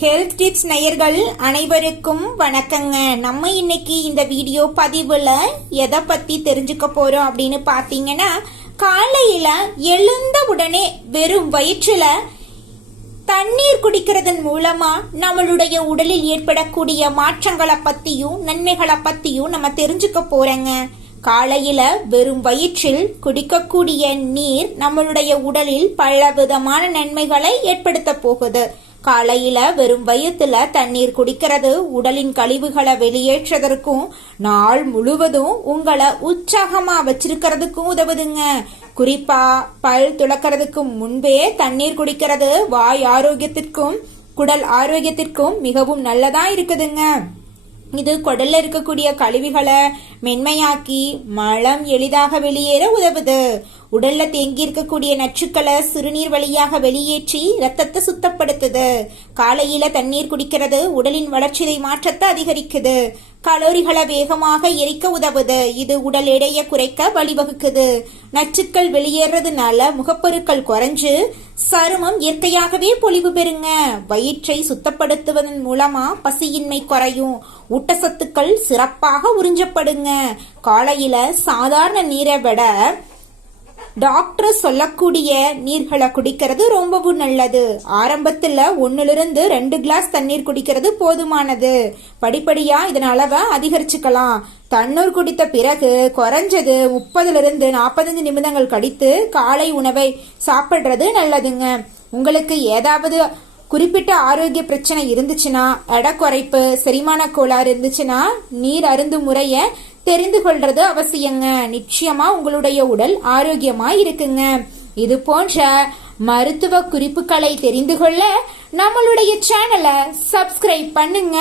Health tips நேயர்கள் அனைவருக்கும் வணக்கங்க. நம்ம இன்னைக்கு இந்த வீடியோ பதிவுல எதை பத்தி தெரிஞ்சுக்க போறோம் அப்படின்னு பாத்தீங்கன்னா, காலையில எழுந்த உடனே வெறும் வயிற்றுல தண்ணீர் குடிக்கிறதன் மூலமா நம்மளுடைய உடலில் ஏற்படக்கூடிய மாற்றங்களை பத்தியும் நன்மைகளை பத்தியும் நம்ம தெரிஞ்சுக்க போறோங்க. காலையில வெறும் வயிற்றில் குடிக்கக்கூடிய நீர் நம்மளுடைய உடலில் பலவிதமான நன்மைகளை ஏற்படுத்த போகுது. காலையில வெறும் வயிற்றுல தண்ணீர் குடிக்கிறது உடலின் கழிவுகளை வெளியேற்றதற்கும் நாள் முழுவதும் உங்களை உற்சாகமா வச்சிருக்கிறதுக்கும் உதவுதுங்க. குறிப்பா பல் துளக்கிறதுக்கு முன்பே தண்ணீர் குடிக்கிறது வாய் ஆரோக்கியத்திற்கும் குடல் ஆரோக்கியத்திற்கும் மிகவும் நல்லதா இருக்குதுங்க. இது குடல்ல இருக்கக்கூடிய கழிவுகளை மென்மையாக்கி மலம் எளிதாக வெளியேற உதவுது. உடல்ல தேங்கி இருக்கக்கூடிய நச்சுக்களை சிறுநீர் வழியாக வெளியேற்றி ரத்தத்தை சுத்தப்படுத்துது. காலையில தண்ணீர் குடிக்கிறது உடலின் வளர்ச்சிதை மாற்றத்தை அதிகரிக்குது. கலோரிகளை வேகமாக எரிக்க உதவுது. இது உடல் எடையை குறைக்க வழிவகுக்குது. நச்சுக்கள் வெளியேறதுனால முகப்பொருட்கள் குறைஞ்சு சருமம் இயற்கையாகவே பொலிவு பெறுங்க. வயிற்றை சுத்தப்படுத்துவதன் மூலமா பசியின்மை குறையும். ஊட்டச்சத்துக்கள் சிறப்பாக உறிஞ்சப்படுங்க. காலையில சாதாரண நீரை விட டாக்டர் சொல்லக்கூடிய நீர்களை குடிக்கிறது ரொம்பவும் நல்லது. ஆரம்பத்துல 1-2 கிளாஸ் தண்ணீர் குடிக்கிறது போதுமானது. படிப்படியா இதன் அளவை அதிகரிச்சுக்கலாம். தண்ணீர் குடித்த பிறகு குறைஞ்சது 30-45 நிமிடங்கள் கழித்து காலை உணவை சாப்பிடுறது நல்லதுங்க. உங்களுக்கு ஏதாவது குறிப்பிட்ட ஆரோக்கிய பிரச்சனை இருந்துச்சுன்னா, எடை குறைப்பு, செரிமான கோளாறு இருந்துச்சுன்னா நீர் அருந்தும் முறைய தெரிந்து கொள்றது அவசியங்க. நிச்சயமா உங்களுடைய உடல் ஆரோக்கியமா இருக்குங்க. இது போன்ற மருத்துவ குறிப்புகளை தெரிந்து கொள்ள நம்மளுடைய சேனலை சப்ஸ்கிரைப் பண்ணுங்க.